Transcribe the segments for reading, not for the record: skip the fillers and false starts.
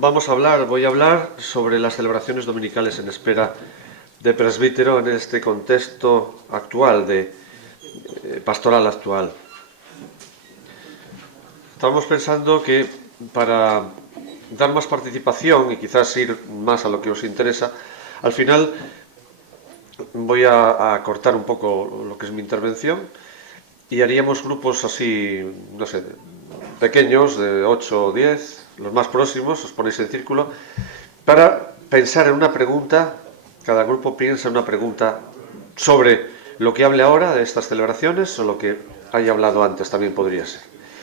Voy a hablar sobre las celebraciones dominicales en espera de presbítero en este contexto actual, de pastoral actual. Estamos pensando que para dar más participación y quizás ir más a lo que os interesa, al final voy a cortar un poco lo que es mi intervención y haríamos grupos así, no sé, pequeños, de 8 o 10, los más próximos, os ponéis en círculo, para pensar en una pregunta. Cada grupo piensa en una pregunta sobre lo que hable ahora de estas celebraciones o lo que haya hablado antes, también podría ser.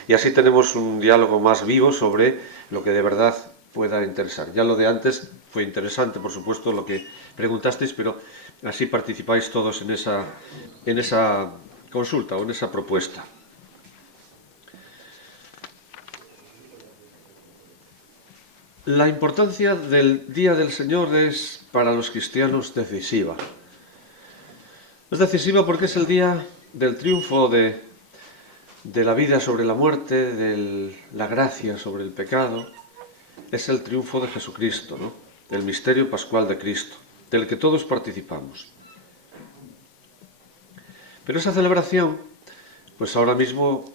Y así tenemos un diálogo más vivo sobre lo que de verdad pueda interesar. Ya lo de antes fue interesante, por supuesto, lo que preguntasteis, pero así participáis todos en esa consulta o en esa propuesta. La importancia del Día del Señor es para los cristianos decisiva. Es decisiva porque es el día del triunfo de la vida sobre la muerte, de la gracia sobre el pecado. Es el triunfo de Jesucristo, ¿no? Del misterio pascual de Cristo, del que todos participamos. Pero esa celebración, pues ahora mismo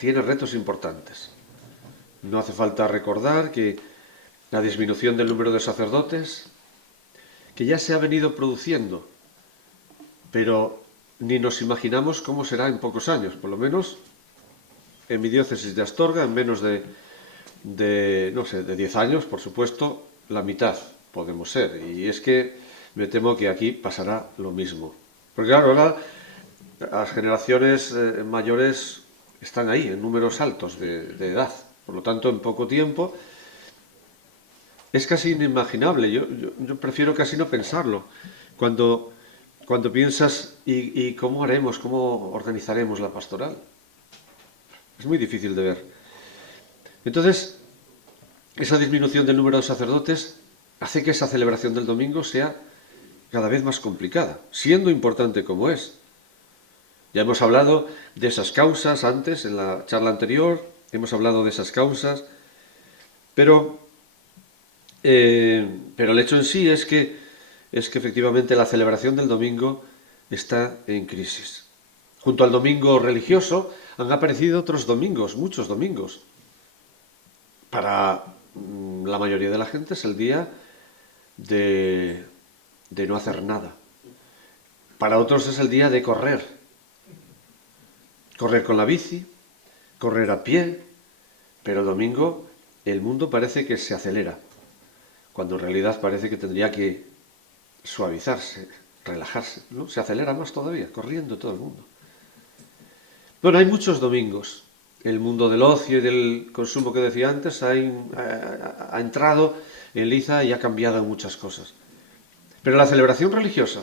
tiene retos importantes. No hace falta recordar que la disminución del número de sacerdotes, que ya se ha venido produciendo, pero ni nos imaginamos cómo será en pocos años, por lo menos en mi diócesis de Astorga, en menos de 10 años, por supuesto, la mitad podemos ser. Y es que me temo que aquí pasará lo mismo. Porque claro, ahora las generaciones mayores están ahí, en números altos de edad. Por lo tanto, en poco tiempo es casi inimaginable. Yo prefiero casi no pensarlo. Cuando piensas, ¿y cómo haremos, cómo organizaremos la pastoral? Es muy difícil de ver. Entonces, esa disminución del número de sacerdotes hace que esa celebración del domingo sea cada vez más complicada, siendo importante como es. Ya hemos hablado de esas causas antes, en la charla anterior, hemos hablado de esas causas, pero el hecho en sí es que efectivamente la celebración del domingo está en crisis. Junto al domingo religioso han aparecido otros domingos, muchos domingos. Para la mayoría de la gente es el día de no hacer nada. Para otros es el día de correr. Correr con la bici, correr a pie, pero el domingo el mundo parece que se acelera, cuando en realidad parece que tendría que suavizarse, relajarse, ¿no? Se acelera más todavía, corriendo todo el mundo. Bueno, hay muchos domingos. El mundo del ocio y del consumo que decía antes ha entrado en liza y ha cambiado muchas cosas. Pero la celebración religiosa,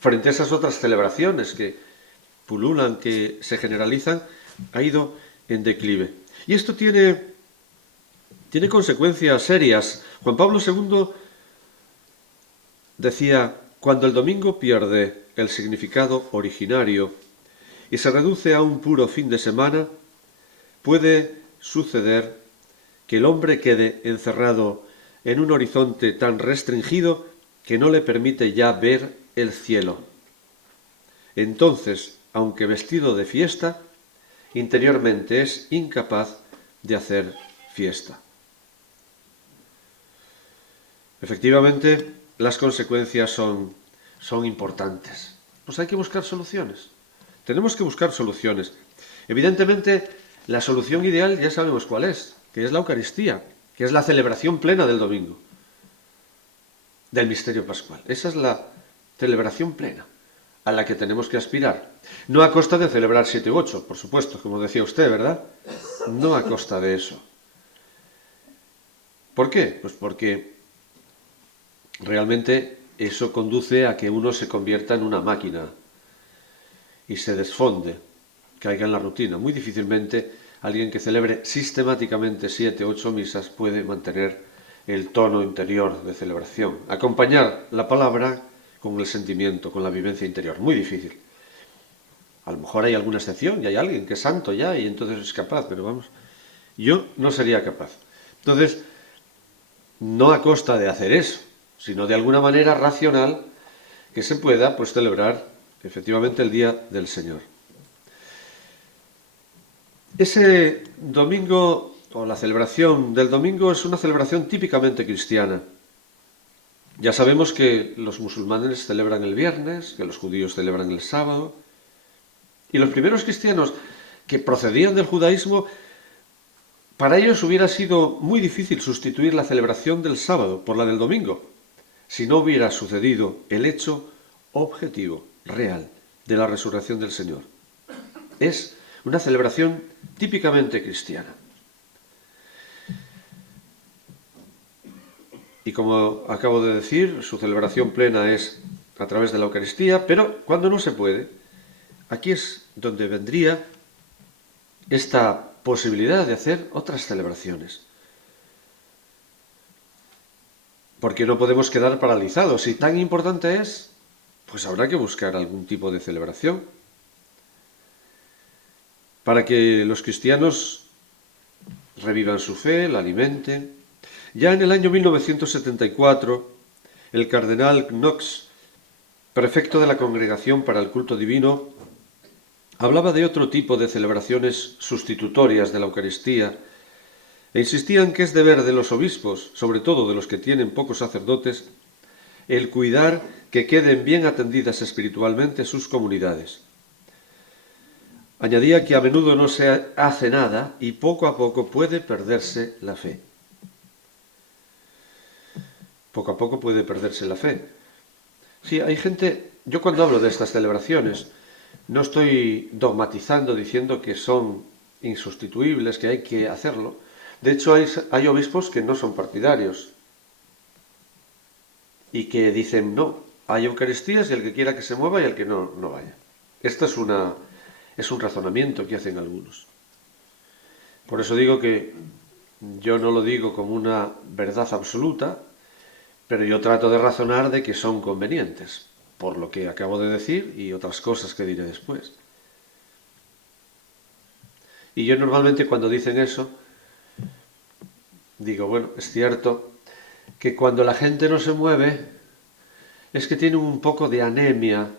frente a esas otras celebraciones que pululan, que se generalizan, ha ido en declive. Y esto tiene consecuencias serias. Juan Pablo II decía: cuando el domingo pierde el significado originario y se reduce a un puro fin de semana, puede suceder que el hombre quede encerrado en un horizonte tan restringido que no le permite ya ver el cielo. Entonces, aunque vestido de fiesta, interiormente es incapaz de hacer fiesta. Efectivamente, las consecuencias son importantes. Pues hay que buscar soluciones. Tenemos que buscar soluciones. Evidentemente, la solución ideal ya sabemos cuál es, que es la Eucaristía, que es la celebración plena del domingo, del misterio pascual. Esa es la celebración plena a la que tenemos que aspirar. No a costa de celebrar 7 u 8, por supuesto, como decía usted, ¿verdad? No a costa de eso. ¿Por qué? Pues porque realmente eso conduce a que uno se convierta en una máquina y se desfonde, caiga en la rutina. Muy difícilmente alguien que celebre sistemáticamente 7 u 8 misas puede mantener el tono interior de celebración, acompañar la palabra con el sentimiento, con la vivencia interior. Muy difícil. A lo mejor hay alguna excepción y hay alguien que es santo ya y entonces es capaz, pero vamos, yo no sería capaz. Entonces, no a costa de hacer eso, sino de alguna manera racional que se pueda pues celebrar efectivamente el Día del Señor. Ese domingo, o la celebración del domingo, es una celebración típicamente cristiana. Ya sabemos que los musulmanes celebran el viernes, que los judíos celebran el sábado, y los primeros cristianos que procedían del judaísmo, para ellos hubiera sido muy difícil sustituir la celebración del sábado por la del domingo, si no hubiera sucedido el hecho objetivo, real, de la resurrección del Señor. Es una celebración típicamente cristiana. Y como acabo de decir, su celebración plena es a través de la Eucaristía, pero cuando no se puede, aquí es donde vendría esta posibilidad de hacer otras celebraciones. Porque no podemos quedar paralizados. Si tan importante es, pues habrá que buscar algún tipo de celebración para que los cristianos revivan su fe, la alimenten. Ya en el año 1974, el cardenal Knox, prefecto de la Congregación para el Culto Divino, hablaba de otro tipo de celebraciones sustitutorias de la Eucaristía e insistía en que es deber de los obispos, sobre todo de los que tienen pocos sacerdotes, el cuidar que queden bien atendidas espiritualmente sus comunidades. Añadía que a menudo no se hace nada y poco a poco puede perderse la fe. Poco a poco puede perderse la fe. Sí, hay gente, yo cuando hablo de estas celebraciones, no estoy dogmatizando diciendo que son insustituibles, que hay que hacerlo. De hecho, hay obispos que no son partidarios y que dicen no, hay Eucaristías y el que quiera que se mueva y el que no vaya. Esto es un razonamiento que hacen algunos. Por eso digo que yo no lo digo como una verdad absoluta, pero yo trato de razonar de que son convenientes, por lo que acabo de decir y otras cosas que diré después. Y yo normalmente cuando dicen eso, digo, bueno, es cierto que cuando la gente no se mueve es que tienen un poco de anemia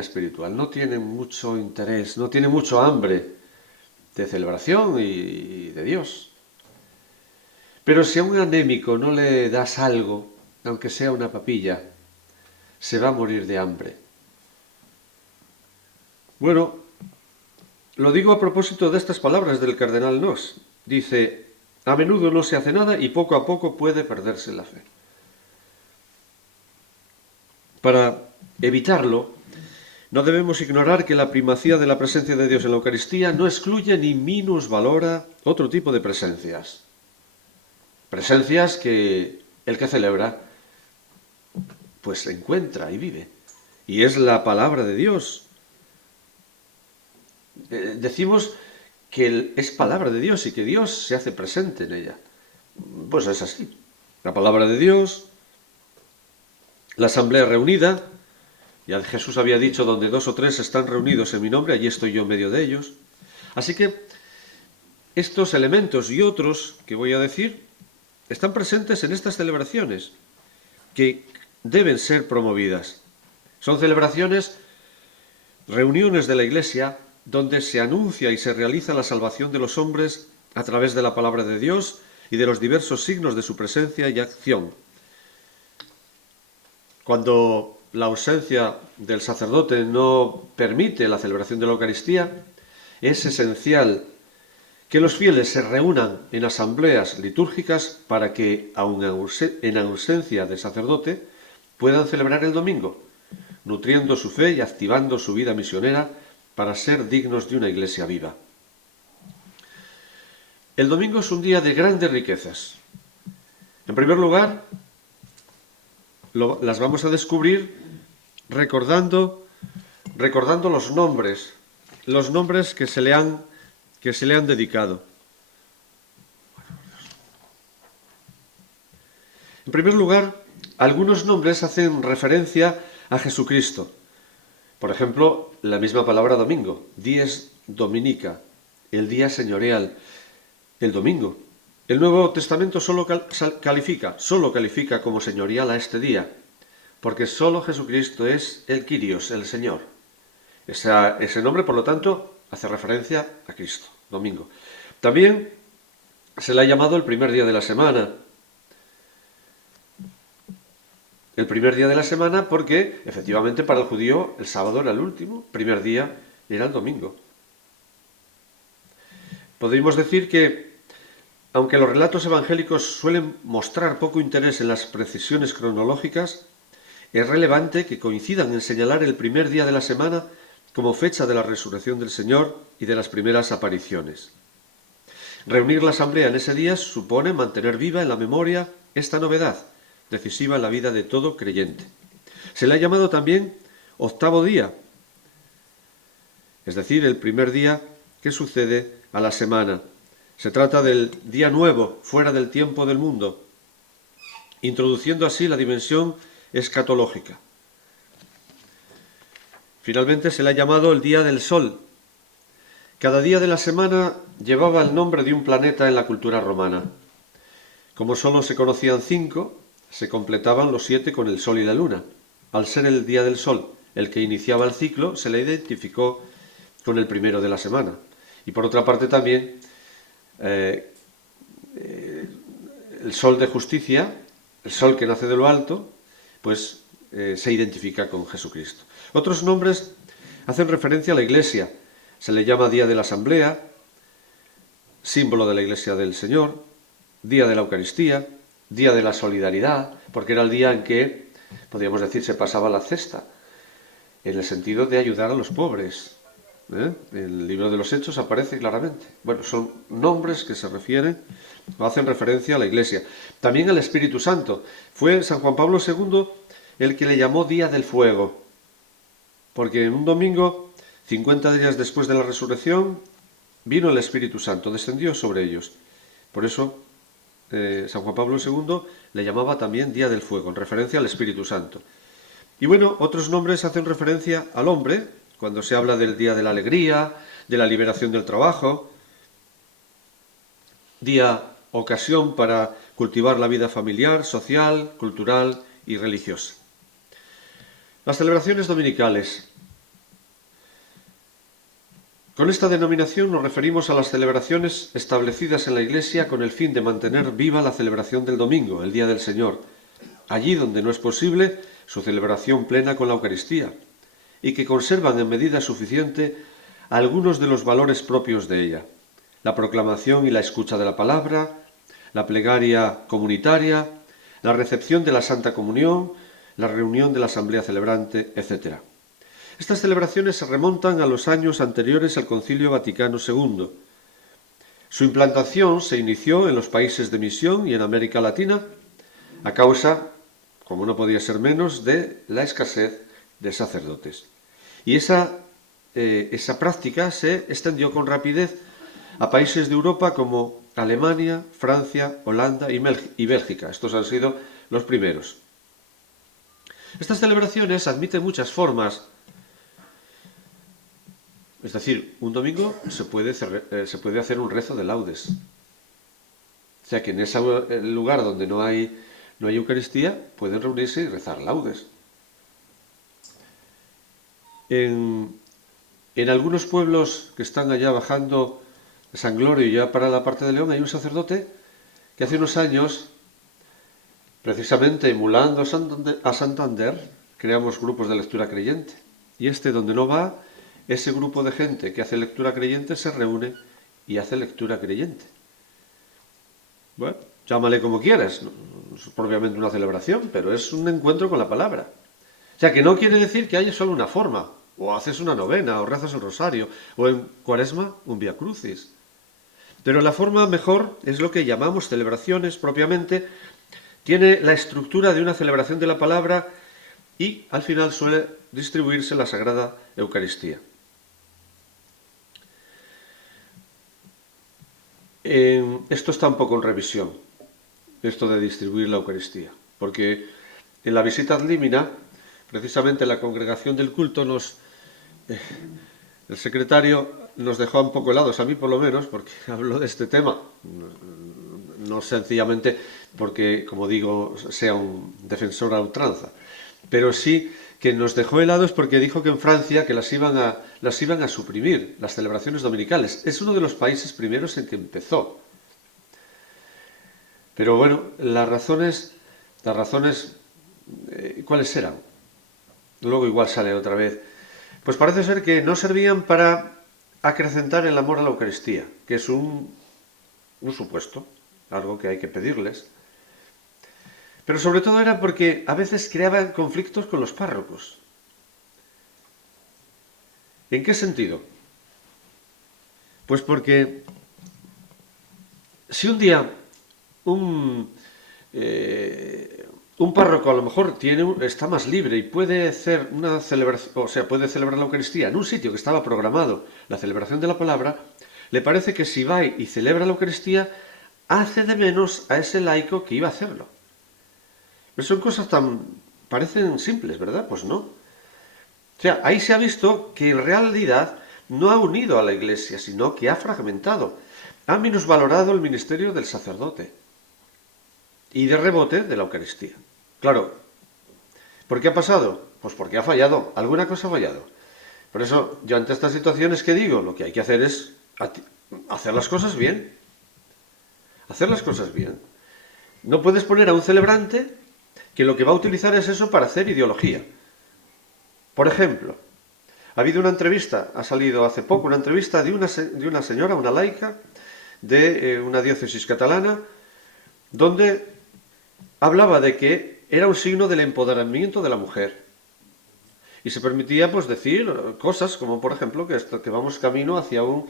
espiritual, no tienen mucho interés, no tienen mucho hambre de celebración y de Dios. Pero si a un anémico no le das algo, aunque sea una papilla, se va a morir de hambre. Bueno, lo digo a propósito de estas palabras del cardenal Knox. Dice, a menudo no se hace nada y poco a poco puede perderse la fe. Para evitarlo, no debemos ignorar que la primacía de la presencia de Dios en la Eucaristía no excluye ni minusvalora otro tipo de presencias. Presencias que el que celebra pues encuentra y vive. Y es la palabra de Dios. Decimos que es palabra de Dios y que Dios se hace presente en ella. Pues es así. La palabra de Dios, la asamblea reunida, ya Jesús había dicho, donde 2 o 3 están reunidos en mi nombre, allí estoy yo en medio de ellos. Así que estos elementos y otros que voy a decir están presentes en estas celebraciones que deben ser promovidas. Son celebraciones, reuniones de la Iglesia, donde se anuncia y se realiza la salvación de los hombres a través de la palabra de Dios y de los diversos signos de su presencia y acción. Cuando la ausencia del sacerdote no permite la celebración de la Eucaristía, es esencial que los fieles se reúnan en asambleas litúrgicas para que, aun en ausencia del sacerdote, puedan celebrar el domingo, nutriendo su fe y activando su vida misionera para ser dignos de una iglesia viva. El domingo es un día de grandes riquezas. En primer lugar, las vamos a descubrir recordando los nombres que se le han dedicado. En primer lugar, algunos nombres hacen referencia a Jesucristo. Por ejemplo, la misma palabra domingo, dies dominica, el día señorial, el domingo. El Nuevo Testamento solo califica como señorial a este día, porque solo Jesucristo es el Kyrios, el Señor. Ese nombre, por lo tanto, hace referencia a Cristo, domingo. También se le ha llamado el primer día de la semana. El primer día de la semana porque, efectivamente, para el judío el sábado era el último, primer día era el domingo. Podríamos decir que, aunque los relatos evangélicos suelen mostrar poco interés en las precisiones cronológicas, es relevante que coincidan en señalar el primer día de la semana como fecha de la resurrección del Señor y de las primeras apariciones. Reunir la asamblea en ese día supone mantener viva en la memoria esta novedad, decisiva en la vida de todo creyente. Se le ha llamado también octavo día, es decir, el primer día que sucede a la semana. Se trata del día nuevo, fuera del tiempo del mundo, introduciendo así la dimensión escatológica. Finalmente se le ha llamado el día del sol. Cada día de la semana llevaba el nombre de un planeta en la cultura romana. Como solo se conocían 5, se completaban los 7 con el sol y la luna. Al ser el día del sol el que iniciaba el ciclo, se le identificó con el primero de la semana. Y por otra parte también el sol de justicia, el sol que nace de lo alto, pues se identifica con Jesucristo. Otros nombres hacen referencia a la Iglesia. Se le llama Día de la Asamblea, símbolo de la Iglesia del Señor, Día de la Eucaristía, Día de la Solidaridad, porque era el día en que, podríamos decir, se pasaba la cesta, en el sentido de ayudar a los pobres. En el libro de los Hechos aparece claramente. Bueno, son nombres que se refieren o hacen referencia a la Iglesia. También al Espíritu Santo. Fue San Juan Pablo II el que le llamó Día del Fuego, porque en un domingo, 50 días después de la resurrección, vino el Espíritu Santo, descendió sobre ellos. Por eso San Juan Pablo II le llamaba también Día del Fuego, en referencia al Espíritu Santo. Y bueno, otros nombres hacen referencia al hombre, cuando se habla del Día de la Alegría, de la liberación del trabajo, día, ocasión para cultivar la vida familiar, social, cultural y religiosa. Las celebraciones dominicales. Con esta denominación nos referimos a las celebraciones establecidas en la Iglesia con el fin de mantener viva la celebración del domingo, el Día del Señor, allí donde no es posible su celebración plena con la Eucaristía, y que conservan en medida suficiente algunos de los valores propios de ella: la proclamación y la escucha de la palabra, la plegaria comunitaria, la recepción de la Santa Comunión, la reunión de la Asamblea Celebrante, etc. Estas celebraciones se remontan a los años anteriores al Concilio Vaticano II. Su implantación se inició en los países de misión y en América Latina a causa, como no podía ser menos, de la escasez de sacerdotes. Y esa práctica se extendió con rapidez a países de Europa como Alemania, Francia, Holanda y Bélgica. Estos han sido los primeros. Estas celebraciones admiten muchas formas. Es decir, un domingo se puede hacer un rezo de laudes. O sea que en ese lugar donde no hay Eucaristía, pueden reunirse y rezar laudes. En algunos pueblos que están allá bajando de San Glorio y ya para la parte de León, hay un sacerdote que hace unos años, precisamente emulando a Santander, creamos grupos de lectura creyente. Y donde no va, ese grupo de gente que hace lectura creyente se reúne y hace lectura creyente. Bueno, llámale como quieras, no es propiamente una celebración, pero es un encuentro con la palabra. O sea, que no quiere decir que haya solo una forma, o haces una novena, o rezas el rosario, o en Cuaresma un Vía Crucis. Pero la forma mejor es lo que llamamos celebraciones propiamente, tiene la estructura de una celebración de la palabra y al final suele distribuirse la Sagrada Eucaristía. Esto está un poco en revisión, esto de distribuir la Eucaristía, porque en la visita ad limina, precisamente la congregación del culto, el secretario nos dejó un poco helados, a mí por lo menos, porque habló de este tema. no sencillamente porque, como digo, sea un defensor a ultranza, pero sí que nos dejó helados porque dijo que en Francia que las iban a suprimir, las celebraciones dominicales. Es uno de los países primeros en que empezó. Pero bueno, las razones, ¿cuáles eran? Luego igual sale otra vez. Pues parece ser que no servían para acrecentar el amor a la Eucaristía, que es un supuesto, algo que hay que pedirles. Pero sobre todo era porque a veces creaban conflictos con los párrocos. ¿En qué sentido? Pues porque si un día un, un párroco a lo mejor está más libre y puede hacer una celebración, o sea, puede celebrar la Eucaristía en un sitio que estaba programado, la celebración de la palabra, le parece que si va y celebra la Eucaristía, hace de menos a ese laico que iba a hacerlo. Pero son cosas parecen simples, ¿verdad? Pues no. O sea, ahí se ha visto que en realidad no ha unido a la Iglesia, sino que ha fragmentado. Ha minusvalorado el ministerio del sacerdote y de rebote de la Eucaristía. Claro, ¿por qué ha pasado? Pues porque ha fallado, alguna cosa ha fallado. Por eso yo ante estas situaciones que digo, lo que hay que hacer es hacer las cosas bien. Hacer las cosas bien. No puedes poner a un celebrante que lo que va a utilizar es eso para hacer ideología. Por ejemplo, ha habido una entrevista, ha salido hace poco una entrevista de una señora, una laica, de una diócesis catalana, donde hablaba de que era un signo del empoderamiento de la mujer. Y se permitía pues decir cosas como, por ejemplo, que vamos camino hacia un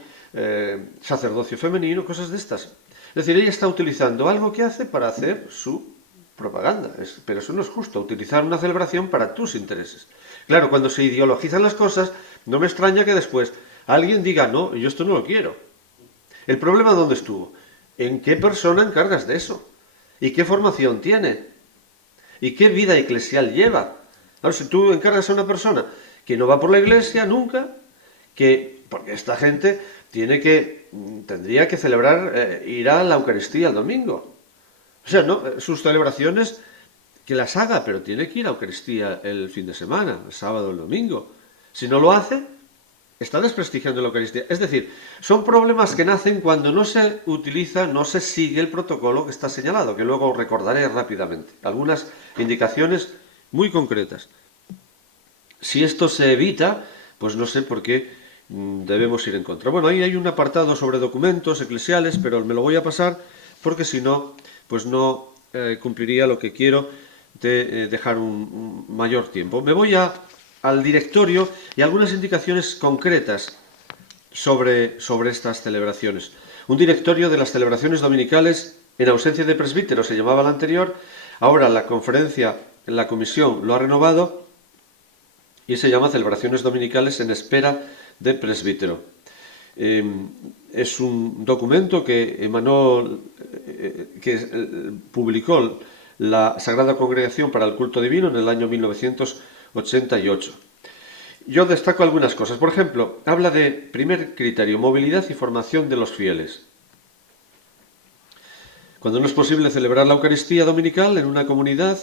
sacerdocio femenino, cosas de estas. Es decir, ella está utilizando algo que hace para hacer su propaganda. Pero eso no es justo, utilizar una celebración para tus intereses. Claro, cuando se ideologizan las cosas, no me extraña que después alguien diga, no, yo esto no lo quiero. ¿El problema dónde estuvo? ¿En qué persona encargas de eso? ¿Y qué formación tiene? ¿Y qué vida eclesial lleva? Claro, si tú encargas a una persona que no va por la iglesia nunca, porque esta gente tendría que celebrar, ir a la Eucaristía el domingo. O sea, no, sus celebraciones que las haga, pero tiene que ir a la Eucaristía el fin de semana, el sábado o el domingo. Si no lo hace, está desprestigiando la Eucaristía. Es decir, son problemas que nacen cuando no se utiliza, no se sigue el protocolo que está señalado, que luego recordaré rápidamente. Algunas indicaciones muy concretas. Si esto se evita, pues no sé por qué debemos ir en contra. Bueno, ahí hay un apartado sobre documentos eclesiales, pero me lo voy a pasar porque si no, pues no cumpliría lo que quiero de dejar un mayor tiempo. Me voy al directorio y algunas indicaciones concretas sobre estas celebraciones. Un directorio de las celebraciones dominicales en ausencia de presbítero se llamaba el anterior. Ahora la conferencia, la comisión lo ha renovado y se llama Celebraciones Dominicales en espera de presbítero. Es un documento que publicó la Sagrada Congregación para el Culto Divino en el año 1988. Yo destaco algunas cosas. Por ejemplo, habla de, primer criterio, movilidad y formación de los fieles. Cuando no es posible celebrar la Eucaristía dominical en una comunidad,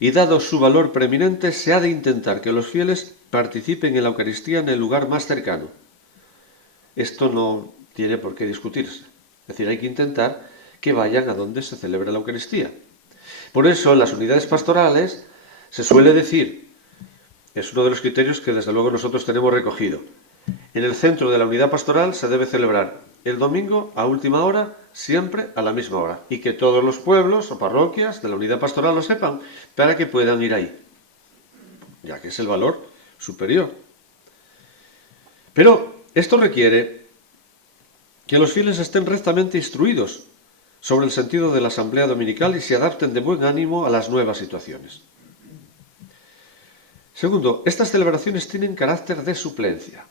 y dado su valor preeminente, se ha de intentar que los fieles participen en la Eucaristía en el lugar más cercano. Esto no tiene por qué discutirse. Es decir, hay que intentar que vayan a donde se celebra la Eucaristía. Por eso, en las unidades pastorales se suele decir, es uno de los criterios que desde luego nosotros tenemos recogido, en el centro de la unidad pastoral se debe celebrar el domingo a última hora, siempre a la misma hora, y que todos los pueblos o parroquias de la unidad pastoral lo sepan, para que puedan ir ahí, ya que es el valor superior. Pero esto requiere que los fieles estén rectamente instruidos sobre el sentido de la asamblea dominical y se adapten de buen ánimo a las nuevas situaciones. Segundo, estas celebraciones tienen carácter de suplencia.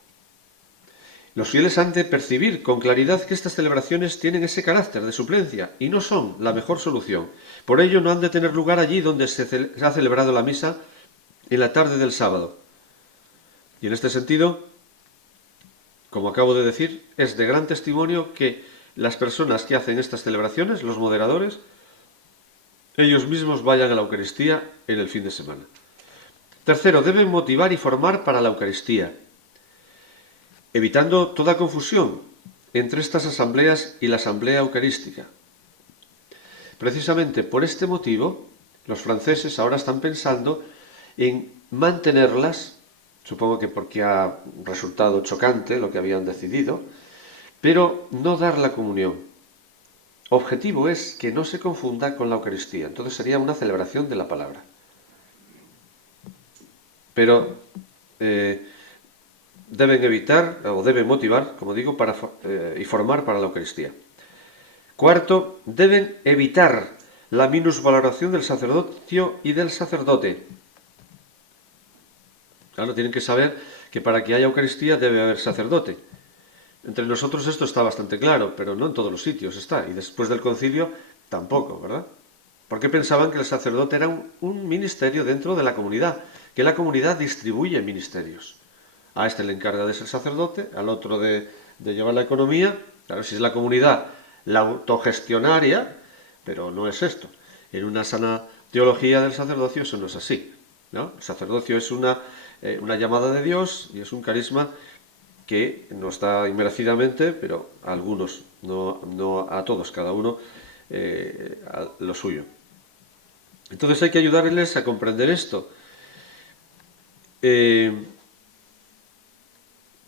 Los fieles han de percibir con claridad que estas celebraciones tienen ese carácter de suplencia y no son la mejor solución. Por ello no han de tener lugar allí donde se ha celebrado la misa en la tarde del sábado. Y en este sentido, como acabo de decir, es de gran testimonio que las personas que hacen estas celebraciones, los moderadores, ellos mismos vayan a la Eucaristía en el fin de semana. Tercero, deben motivar y formar para la Eucaristía, evitando toda confusión entre estas asambleas y la asamblea eucarística. Precisamente por este motivo, los franceses ahora están pensando en mantenerlas, supongo que porque ha resultado chocante lo que habían decidido, pero no dar la comunión. Objetivo es que no se confunda con la Eucaristía, entonces sería una celebración de la palabra. Pero deben evitar o deben motivar, como digo, y formar para la Eucaristía. Cuarto, deben evitar la minusvaloración del sacerdocio y del sacerdote. Claro, tienen que saber que para que haya Eucaristía debe haber sacerdote. Entre nosotros esto está bastante claro, pero no en todos los sitios está. Y después del concilio tampoco, ¿verdad? Porque pensaban que el sacerdote era un ministerio dentro de la comunidad, que la comunidad distribuye ministerios. A este le encarga de ser sacerdote, al otro de llevar la economía. Claro, si es la comunidad la autogestionaria, pero no es esto. En una sana teología del sacerdocio eso no es así, ¿no? El sacerdocio es una llamada de Dios y es un carisma que nos da inmerecidamente, pero a algunos, no a todos, cada uno a lo suyo. Entonces hay que ayudarles a comprender esto.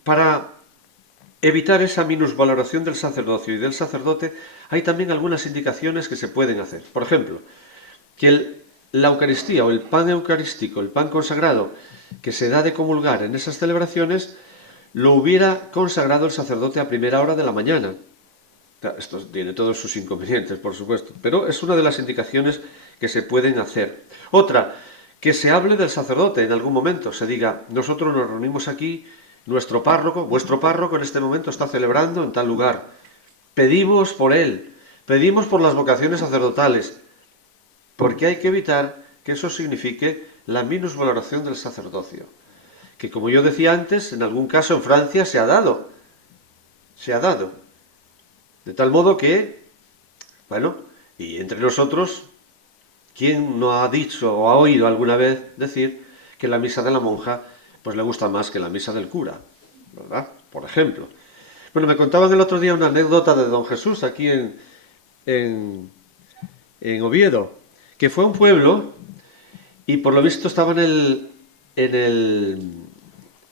Para evitar esa minusvaloración del sacerdocio y del sacerdote, hay también algunas indicaciones que se pueden hacer. Por ejemplo, que la Eucaristía o el pan eucarístico, el pan consagrado, que se da de comulgar en esas celebraciones, lo hubiera consagrado el sacerdote a primera hora de la mañana. Esto tiene todos sus inconvenientes, por supuesto, pero es una de las indicaciones que se pueden hacer. Otra, que se hable del sacerdote en algún momento, se diga, nosotros nos reunimos aquí, nuestro párroco, vuestro párroco en este momento está celebrando en tal lugar. Pedimos por él, pedimos por las vocaciones sacerdotales, porque hay que evitar que eso signifique la minusvaloración del sacerdocio. Que como yo decía antes, en algún caso en Francia se ha dado. De tal modo que, bueno, y entre nosotros, ¿quién no ha dicho o ha oído alguna vez decir que la misa de la monja pues le gusta más que la misa del cura, ¿verdad? Por ejemplo. Bueno, me contaban el otro día una anécdota de don Jesús aquí en Oviedo, que fue a un pueblo y por lo visto estaba en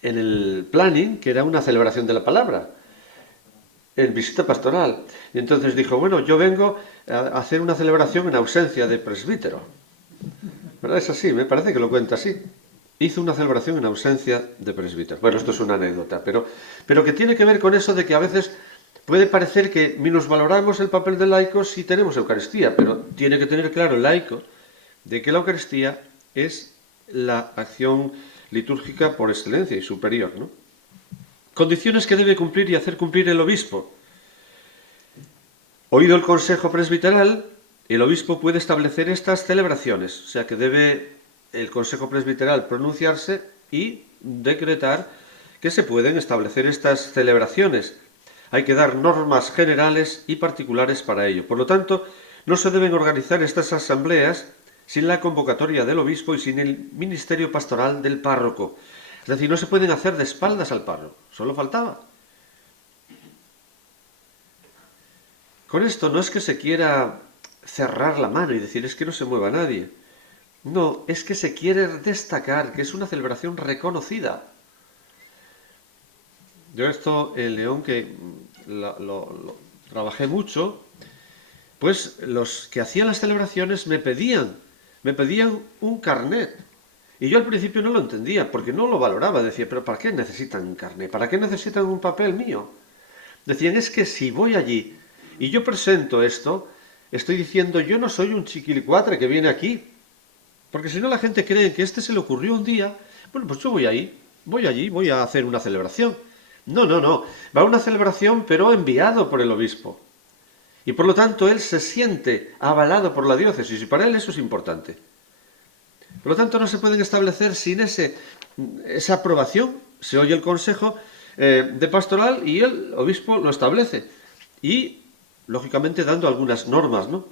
el planning, que era una celebración de la palabra, en visita pastoral. Y entonces dijo, bueno, yo vengo a hacer una celebración en ausencia de presbítero. ¿Verdad? Es así, me parece que lo cuenta así. Hizo una celebración en ausencia de presbítero. Bueno, esto es una anécdota, pero que tiene que ver con eso de que a veces puede parecer que minusvaloramos el papel del laico si tenemos Eucaristía, pero tiene que tener claro el laico de que la Eucaristía es la acción litúrgica por excelencia y superior, ¿no? Condiciones que debe cumplir y hacer cumplir el obispo. Oído el consejo presbiteral, el obispo puede establecer estas celebraciones, o sea que debe el consejo presbiteral pronunciarse y decretar que se pueden establecer estas celebraciones. Hay que dar normas generales y particulares para ello. Por lo tanto, no se deben organizar estas asambleas sin la convocatoria del obispo y sin el ministerio pastoral del párroco. Es decir, no se pueden hacer de espaldas al párroco, solo faltaba. Con esto no es que se quiera cerrar la mano y decir es que no se mueva nadie. No, es que se quiere destacar que es una celebración reconocida. Yo esto en León, que lo trabajé mucho, pues los que hacían las celebraciones me pedían un carnet. Y yo al principio no lo entendía, porque no lo valoraba. Decía, pero ¿para qué necesitan un carnet? ¿Para qué necesitan un papel mío? Decían, es que si voy allí y yo presento esto, estoy diciendo, yo no soy un chiquilicuatre que viene aquí. Porque si no la gente cree que se le ocurrió un día, bueno, pues yo voy allí, voy a hacer una celebración. No, va a una celebración pero enviado por el obispo. Y por lo tanto él se siente avalado por la diócesis y para él eso es importante. Por lo tanto no se pueden establecer sin esa aprobación. Se oye el consejo de pastoral y el obispo lo establece. Y lógicamente dando algunas normas, ¿no?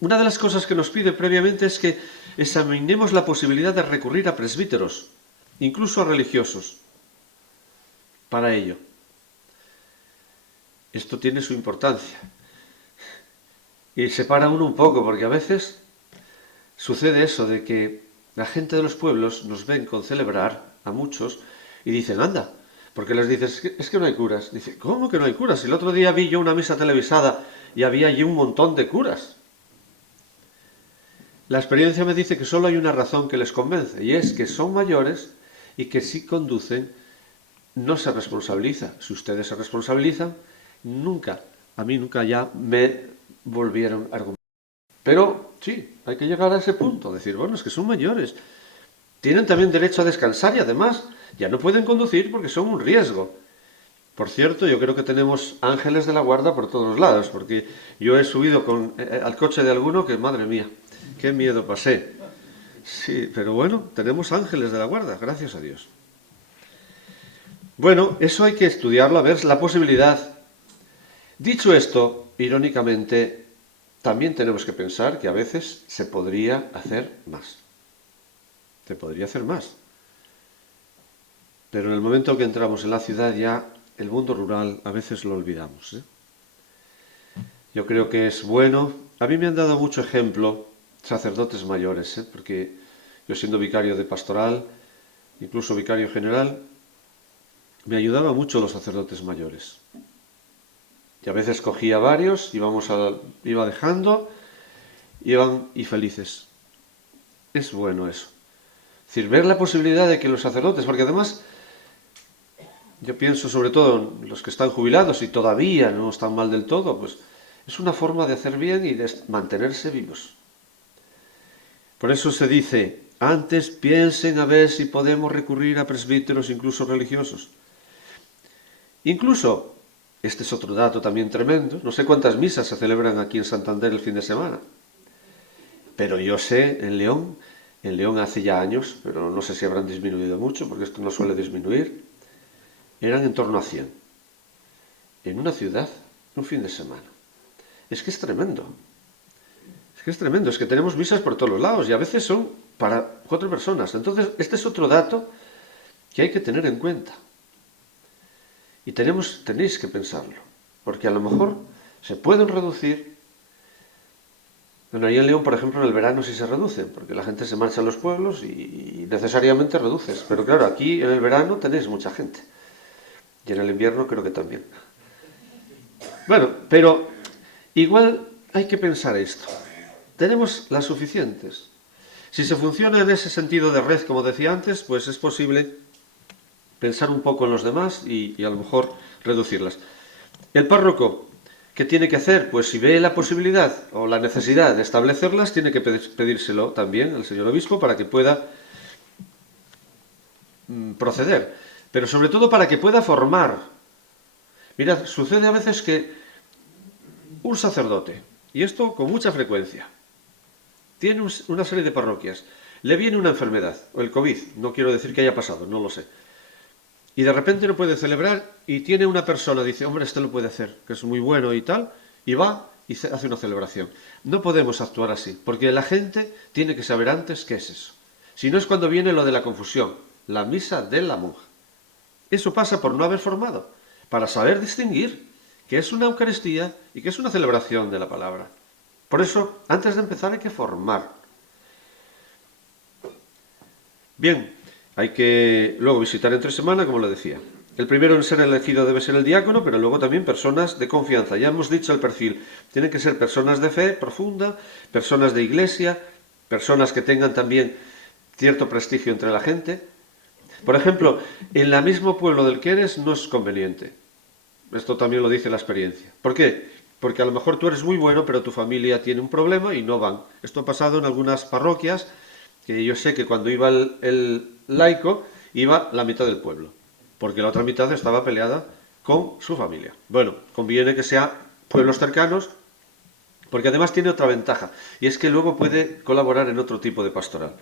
Una de las cosas que nos pide previamente es que examinemos la posibilidad de recurrir a presbíteros, incluso a religiosos, para ello. Esto tiene su importancia. Y separa uno un poco, porque a veces sucede eso de que la gente de los pueblos nos ven con celebrar a muchos y dicen, anda, porque les dices, es que no hay curas. Dice, ¿cómo que no hay curas? El otro día vi yo una misa televisada y había allí un montón de curas. La experiencia me dice que solo hay una razón que les convence, y es que son mayores y que si conducen no se responsabiliza. Si ustedes se responsabilizan, nunca, a mí nunca ya me volvieron a argumentar. Pero sí, hay que llegar a ese punto, decir, bueno, es que son mayores. Tienen también derecho a descansar y además ya no pueden conducir porque son un riesgo. Por cierto, yo creo que tenemos ángeles de la guarda por todos lados, porque yo he subido al coche de alguno que, madre mía, qué miedo pasé. Sí, pero bueno, tenemos ángeles de la guarda, gracias a Dios. Bueno, eso hay que estudiarlo, a ver la posibilidad. Dicho esto, irónicamente, también tenemos que pensar que a veces se podría hacer más. Se podría hacer más. Pero en el momento que entramos en la ciudad ya el mundo rural a veces lo olvidamos, ¿eh? Yo creo que es bueno. A mí me han dado mucho ejemplo sacerdotes mayores, ¿eh? Porque yo siendo vicario de pastoral, incluso vicario general, me ayudaba mucho los sacerdotes mayores. Y a veces cogía varios, iba dejando, iban y felices. Es bueno eso. Es decir, ver la posibilidad de que los sacerdotes, porque además yo pienso sobre todo en los que están jubilados y todavía no están mal del todo, pues es una forma de hacer bien y de mantenerse vivos. Por eso se dice, antes piensen a ver si podemos recurrir a presbíteros incluso religiosos. Incluso, este es otro dato también tremendo, no sé cuántas misas se celebran aquí en Santander el fin de semana, pero yo sé en León hace ya años, pero no sé si habrán disminuido mucho, porque esto no suele disminuir, eran en torno a 100. En una ciudad, un fin de semana. Es que es tremendo. Es que es tremendo. Es que tenemos misas por todos los lados y a veces son para 4 personas. Entonces, este es otro dato que hay que tener en cuenta. Y tenéis que pensarlo. Porque a lo mejor se pueden reducir. Bueno, ahí en León, por ejemplo, en el verano sí se reducen, porque la gente se marcha a los pueblos y necesariamente reduces. Pero claro, aquí en el verano tenéis mucha gente. Y en el invierno creo que también. Bueno, pero igual hay que pensar esto. Tenemos las suficientes. Si se funciona en ese sentido de red, como decía antes, pues es posible pensar un poco en los demás y a lo mejor reducirlas. El párroco, ¿qué tiene que hacer? Pues si ve la posibilidad o la necesidad de establecerlas, tiene que pedírselo también al señor obispo para que pueda proceder. Pero sobre todo para que pueda formar. Mirad, sucede a veces que un sacerdote, y esto con mucha frecuencia, tiene una serie de parroquias, le viene una enfermedad, o el COVID, no quiero decir que haya pasado, no lo sé, y de repente no puede celebrar y tiene una persona, dice, hombre, este lo puede hacer, que es muy bueno y tal, y va y hace una celebración. No podemos actuar así, porque la gente tiene que saber antes qué es eso. Si no es cuando viene lo de la confusión, la misa de la monja. Eso pasa por no haber formado, para saber distinguir qué es una Eucaristía y qué es una celebración de la palabra. Por eso, antes de empezar hay que formar. Bien, hay que luego visitar entre semana, como le decía. El primero en ser elegido debe ser el diácono, pero luego también personas de confianza. Ya hemos dicho el perfil. Tienen que ser personas de fe profunda, personas de iglesia, personas que tengan también cierto prestigio entre la gente. Por ejemplo, en el mismo pueblo del que eres no es conveniente. Esto también lo dice la experiencia. ¿Por qué? Porque a lo mejor tú eres muy bueno, pero tu familia tiene un problema y no van. Esto ha pasado en algunas parroquias, que yo sé que cuando iba el laico, iba la mitad del pueblo, porque la otra mitad estaba peleada con su familia. Bueno, conviene que sean pueblos cercanos, porque además tiene otra ventaja, y es que luego puede colaborar en otro tipo de pastoral.